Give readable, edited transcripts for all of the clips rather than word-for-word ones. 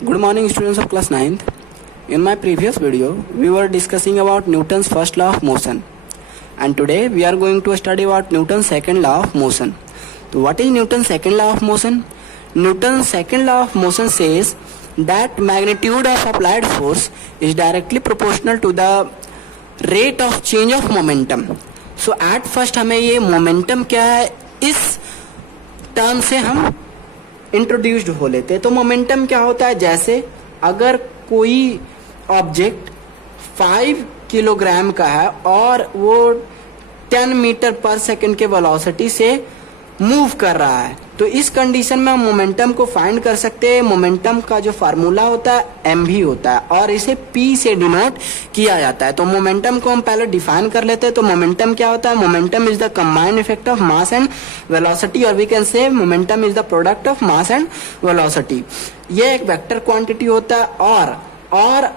Good morning, students of class 9th. In my previous video, we were discussing about Newton's first law of motion. And today we are going to study about Newton's second law of motion. So what is Newton's second law of motion? Newton's second law of motion says that magnitude of applied force is directly proportional to the rate of change of momentum. So at first हमें ये momentum क्या है इस term से हम introduced हो लेते हैं. तो मोमेंटम क्या होता है, जैसे अगर कोई ऑब्जेक्ट 5 किलोग्राम का है और वो 10 मीटर पर सेकंड के वेलोसिटी से मूव कर रहा है, तो इस कंडीशन में हम मोमेंटम को फाइंड कर सकते हैं. मोमेंटम का जो फार्मूला होता है mv होता है और इसे p से डिनोट किया जाता है. तो मोमेंटम को हम पहले डिफाइन कर लेते हैं. तो मोमेंटम क्या होता है? Momentum is the combined effect of mass and velocity, और we can say momentum is the product of mass and velocity. ये एक वेक्टर क्वांटिटी होता है. और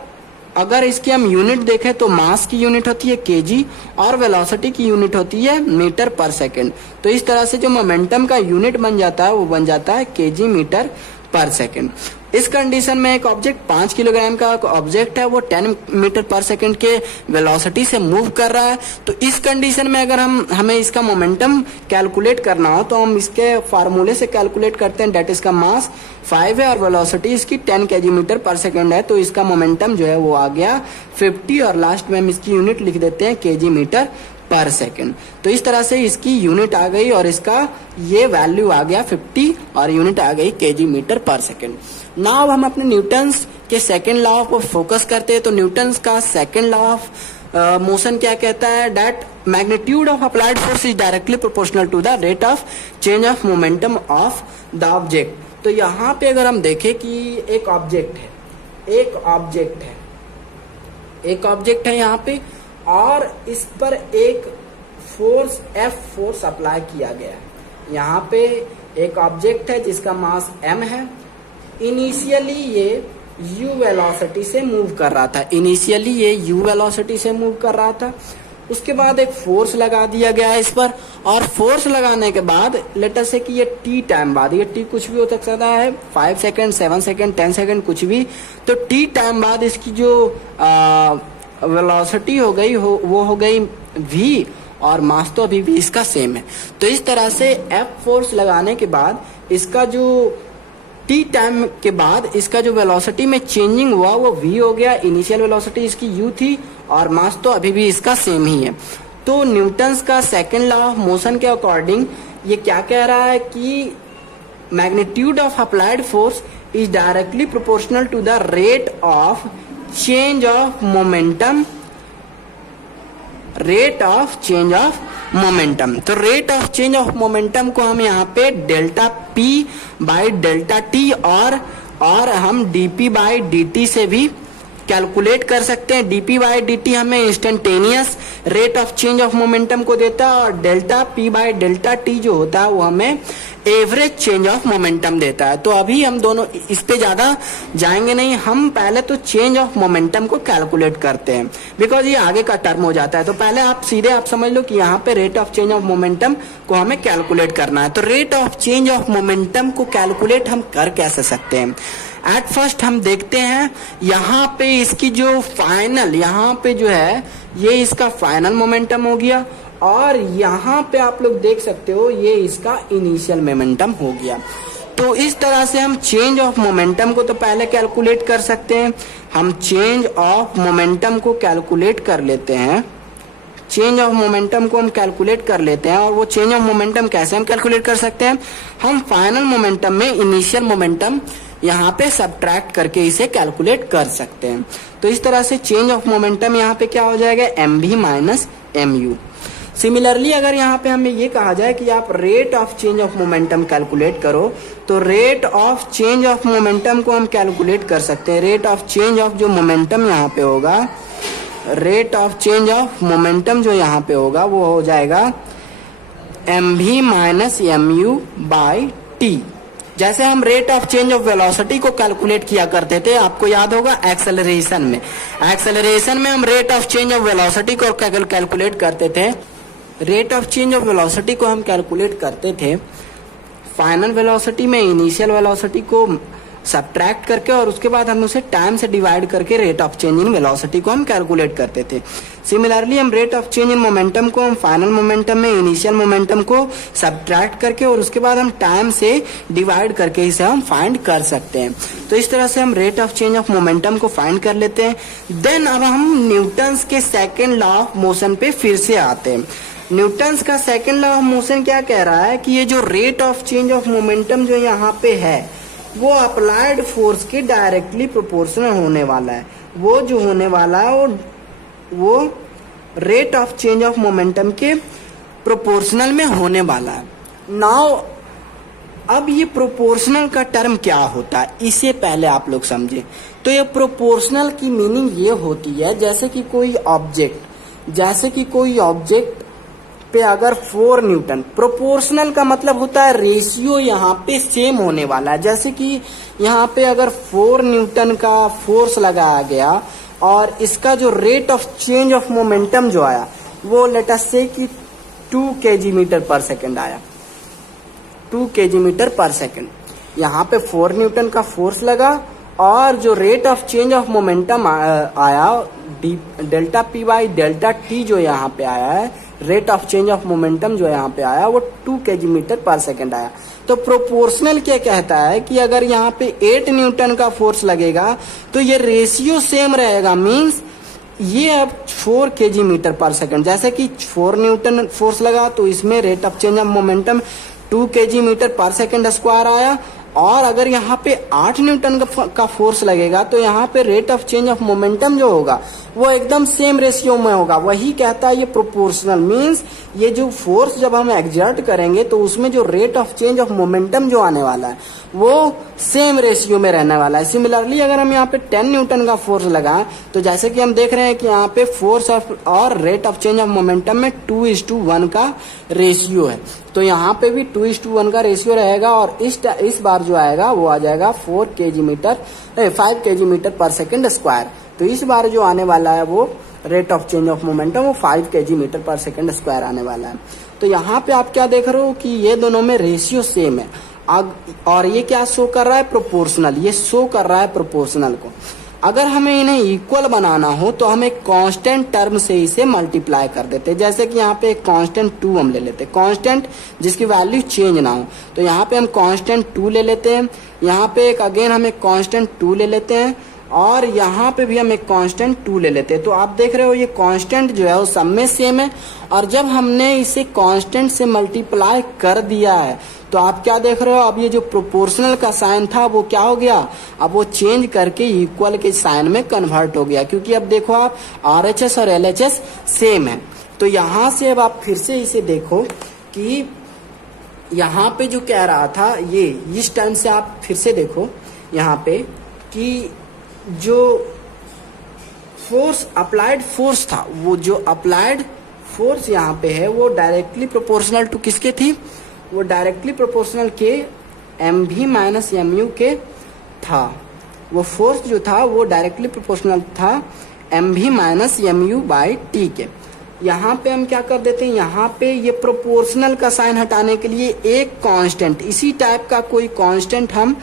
अगर इसकी हम यूनिट देखें तो मास की यूनिट होती है केजी और वेलोसिटी की यूनिट होती है मीटर पर सेकंड. तो इस तरह से जो मोमेंटम का यूनिट बन जाता है वो बन जाता है केजी मीटर पर सेकंड. इस कंडीशन में एक ऑब्जेक्ट 5 किलोग्राम का ऑब्जेक्ट है, वो 10 मीटर पर सेकंड के वेलोसिटी से मूव कर रहा है. तो इस कंडीशन में अगर हमें इसका मोमेंटम कैलकुलेट करना हो तो हम इसके फार्मूले से कैलकुलेट करते हैं. डेट इसका मास 5 है और वेलोसिटी इसकी 10 केजी मीटर पर सेकंड है. तो इसका मोमेंटम जो है वो आ गया 50 और लास्ट में हम इसकी यूनिट लिख देते हैं केजी मीटर पर सेकंड. तो इस तरह से इसकी यूनिट आ गई और इसका ये वैल्यू आ गया 50 और यूनिट आ गई केजी मीटर पर सेकंड. नाउ हम अपने न्यूटन्स के सेकंड लॉ को फोकस करते हैं. तो न्यूटन्स का सेकंड लॉ ऑफ मोशन क्या कहता है? That magnitude of applied force is directly proportional to the rate of change of momentum of the object. तो यहाँ पे अगर हम देखें कि एक ऑब्जेक्ट है यहाँ पे, और इस पर एक फोर्स F फोर्स अप्लाई किया गया है. यहाँ पे एक ऑब्जेक्ट है जिसका मास m है. इनिशियली ये u वेलोसिटी से मूव कर रहा था. उसके बाद एक फोर्स लगा दिया गया है इस पर, और फोर्स लगाने के बाद लेट अस से कि ये t टाइम बाद, ये t कुछ भी हो सकता है, 5 सेकंड, 7 सेकंड, 10 सेकंड, कुछ भी. तो t टाइम बाद इसकी जो वेलोसिटी हो गई वो हो गई v, और मास तो अभी भी इसका सेम है. तो इस तरह से F फोर्स लगाने के बाद इसका जो t टाइम के बाद इसका जो वेलोसिटी में चेंजिंग हुआ वो v हो गया. इनिशियल वेलोसिटी इसकी u थी और मास तो अभी भी इसका सेम ही है. तो न्यूटन्स का सेकंड लॉ ऑफ मोशन के अकॉर्डिंग ये क्या कह रहा है कि magnitude of applied force is directly proportional to the rate of change of momentum. तो rate of change of momentum को हम यहाँ पे delta p by delta t और हम dp बाई dt से भी कैलकुलेट कर सकते हैं. dp बाई dt हमें instantaneous rate of change of momentum को देता है, और delta p by delta t जो होता है वो हमें एवरेज चेंज ऑफ मोमेंटम देता है. तो अभी हम दोनों इस पे ज्यादा जाएंगे नहीं, हम पहले तो चेंज ऑफ मोमेंटम को कैलकुलेट करते हैं, बिकॉज ये आगे का टर्म हो जाता है. तो पहले आप समझ लो कि यहाँ पे rate of change of momentum को हमें कैलकुलेट करना है. तो rate of change of momentum को कैलकुलेट हम कर कैसे सकते हैं? एट फर्स्ट हम देखते हैं यहाँ पे इसकी जो फाइनल, यहाँ पे जो है ये इसका फाइनल मोमेंटम हो गया, और यहाँ पे आप लोग देख सकते हो ये इसका इनिशियल मोमेंटम हो गया. तो इस तरह से हम चेंज ऑफ मोमेंटम को तो पहले कैलकुलेट कर सकते हैं. हम चेंज ऑफ मोमेंटम को कैलकुलेट कर लेते हैं. और वो चेंज ऑफ मोमेंटम कैसे हम कैलकुलेट कर सकते हैं? हम फाइनल मोमेंटम में इनिशियल मोमेंटम यहाँ पे सब्ट्रैक्ट करके इसे कैलकुलेट कर सकते हैं. तो इस तरह से चेंज ऑफ मोमेंटम यहाँ पे क्या हो जाएगा? mv minus mu. सिमिलरली अगर यहाँ पे हमें ये कहा जाए कि आप rate of change of momentum calculate करो, तो rate of change of momentum को हम कैलकुलेट कर सकते हैं. रेट ऑफ चेंज ऑफ जो मोमेंटम यहाँ पे होगा, rate of change of momentum जो यहाँ पे होगा वो हो जाएगा mv minus mu by t. जैसे हम rate of change of velocity को कैलकुलेट किया करते थे, आपको याद होगा एक्सेलरेशन में हम rate of change of velocity को कैलकुलेट करते थे. Rate of change of velocity को हम कैलकुलेट करते थे फाइनल वेलोसिटी में इनिशियल वेलोसिटी को सब्ट्रैक्ट करके और उसके बाद हम उसे टाइम से डिवाइड करके rate of change in velocity को हम कैलकुलेट करते थे। सिमिलरली हम rate of change in momentum को हम फाइनल मोमेंटम में इनिशियल मोमेंटम को सब्ट्रैक्ट करके और उसके बाद हम टाइम से डिवाइड करके इसे हम फाइंड कर सकते हैं। तो इस तरह से हम rate of change of momentum को फाइंड कर लेते हैं। देन अब हम न्यूटन्स के सेकेंड लॉ ऑफ मोशन पे फिर से आते हैं। न्यूटन्स का सेकेंड लॉ ऑफ मोशन क्या कह रहा है कि ये जो rate of change of momentum जो यहाँ पे है वो अप्लाइड फोर्स के डायरेक्टली प्रोपोर्शनल होने वाला है। वो जो होने वाला है वो rate of change of momentum के प्रोपोर्शनल में होने वाला है। नाउ अब ये प्रोपोर्शनल का टर्म क्या होता है इसे पहले आप लोग समझे। तो ये प्रोपोर्शनल की मीनिंग ये होती है जैसे कि कोई ऑब्जेक्ट पे अगर 4 न्यूटन, प्रोपोर्शनल का मतलब होता है रेशियो यहाँ पे सेम होने वाला है। जैसे कि यहाँ पे अगर 4 न्यूटन का फोर्स लगाया गया और इसका जो rate of change of momentum जो आया वो लेट अस से कि 2 kg मीटर पर सेकेंड आया, 2 kg मीटर पर सेकेंड। यहाँ पे 4 न्यूटन का फोर्स लगा और जो rate of change of momentum आया delta P by delta T जो यहाँ पे आया है, rate of change of momentum जो यहाँ पे आया वो 2 kg मीटर पर सेकेंड आया। तो प्रोपोर्शनल क्या कहता है कि अगर यहाँ पे 8 न्यूटन का फोर्स लगेगा तो ये रेशियो सेम रहेगा, मींस ये अब 4 kg मीटर पर सेकेंड। जैसे कि 4 न्यूटन फोर्स लगा तो इसमें rate of change of momentum 2 kg metre पर सेकेंड स्क्वायर आया, और अगर यहाँ पे 8 न्यूटन का फोर्स लगेगा तो यहाँ पे rate of change of momentum जो होगा वो एकदम सेम रेशियो में होगा। वही कहता है ये प्रोपोर्शनल, मींस ये जो फोर्स जब हम एग्जर्ट करेंगे तो उसमें जो rate of change of momentum जो आने वाला है वो सेम रेशियो में रहने वाला है। सिमिलरली अगर हम यहाँ पे 10 न्यूटन का फोर्स लगाएं तो जैसे कि हम देख रहे हैं कि यहाँ पे फोर्स और rate of change of momentum में 2:1 का रेशियो है, तो यहाँ पे भी 2:1 का रेशियो रहेगा और इस बार जो आएगा वो आ जाएगा 5 kg मीटर पर सेकेंड स्क्वायर। तो इस बार जो आने वाला है वो rate of change of momentum वो 5 kg मीटर पर सेकेंड स्क्वायर आने वाला है। तो यहाँ पे आप क्या देख रहे हो कि ये दोनों में रेशियो सेम है। और ये क्या शो कर रहा है, प्रोपोर्शनल, ये शो कर रहा है प्रोपोर्शनल को। अगर हमें इन्हें इक्वल बनाना हो तो हम एक कांस्टेंट टर्म से इसे मल्टीप्लाई कर देते हैं। जैसे कि यहाँ पे एक कांस्टेंट 2 हम ले लेते हैं, कांस्टेंट जिसकी वैल्यू चेंज ना हो, तो यहाँ पे हम कांस्टेंट 2 ले लेते हैं। यहाँ पे एक अगेन हम एक कांस्टेंट 2 ले लेते हैं और यहाँ पे भी हम एक कांस्टेंट 2 ले लेते हैं। तो आप देख रहे हो ये कांस्टेंट जो है वो सब में सेम है, और जब हमने इसे कांस्टेंट से मल्टीप्लाई कर दिया है तो आप क्या देख रहे हो, अब ये जो प्रोपोर्शनल का साइन था वो क्या हो गया, अब वो चेंज करके इक्वल के साइन में कन्वर्ट हो गया, क्योंकि अब देखो आप RHS और LHS सेम है। तो यहाँ से अब आप फिर से इसे देखो कि यहाँ पे जो कह रहा था ये इस टर्म से आप फिर से देखो यहाँ पे कि जो फोर्स अप्लाइड फोर्स था, वो जो अप्लाइड फोर्स यहाँ पे है वो डायरेक्टली प्रोपोर्शनल टू किसके थी, वो डायरेक्टली प्रोपोर्शनल के MV माइनस MU के था। वो फोर्स जो था वो डायरेक्टली प्रोपोर्शनल था MV minus MU by T के। यहाँ पे हम क्या कर देते हैं, यहाँ पे ये प्रोपोर्शनल का साइन हटाने के लिए एक कांस्टेंट, इसी टाइप का कोई कांस्टेंट हम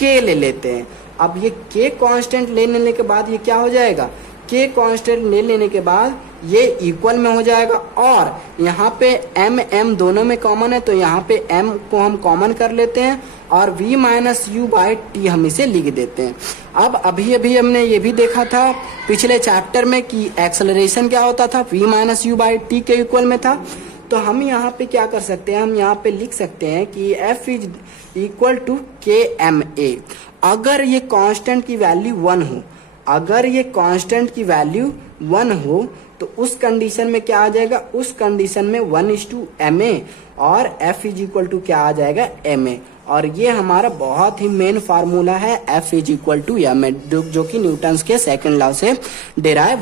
K ले लेते हैं। अब ये K कांस्टेंट ले लेने के बाद ये क्या हो जाएगा, K कांस्टेंट ले लेने के बाद ये इक्वल में हो जाएगा, और यहाँ पे M दोनों में कॉमन है तो यहाँ पे M को हम कॉमन कर लेते हैं और V minus U by T हम इसे लिख देते हैं। अब अभी हमने ये भी देखा था पिछले चैप्टर में कि एक्सेलरेशन क्या होता था, V minus U by T के इक्वल में था। तो हम यहाँ पे क्या कर सकते हैं, हम यहाँ पे लिख सकते हैं कि F is equal to KMA। अगर ये कांस्टेंट की वैल्यू 1 हो, अगर ये कांस्टेंट की वैल्यू 1 हो तो उस कंडीशन में क्या आ जाएगा, उस कंडीशन में 1:MA और F इज इक्वल टू क्या आ जाएगा, MA। और ये हमारा बहुत ही मेन फार्मूला है F is equal to MA, जो कि न्यूटन्स के सेकंड लॉ से डिराइव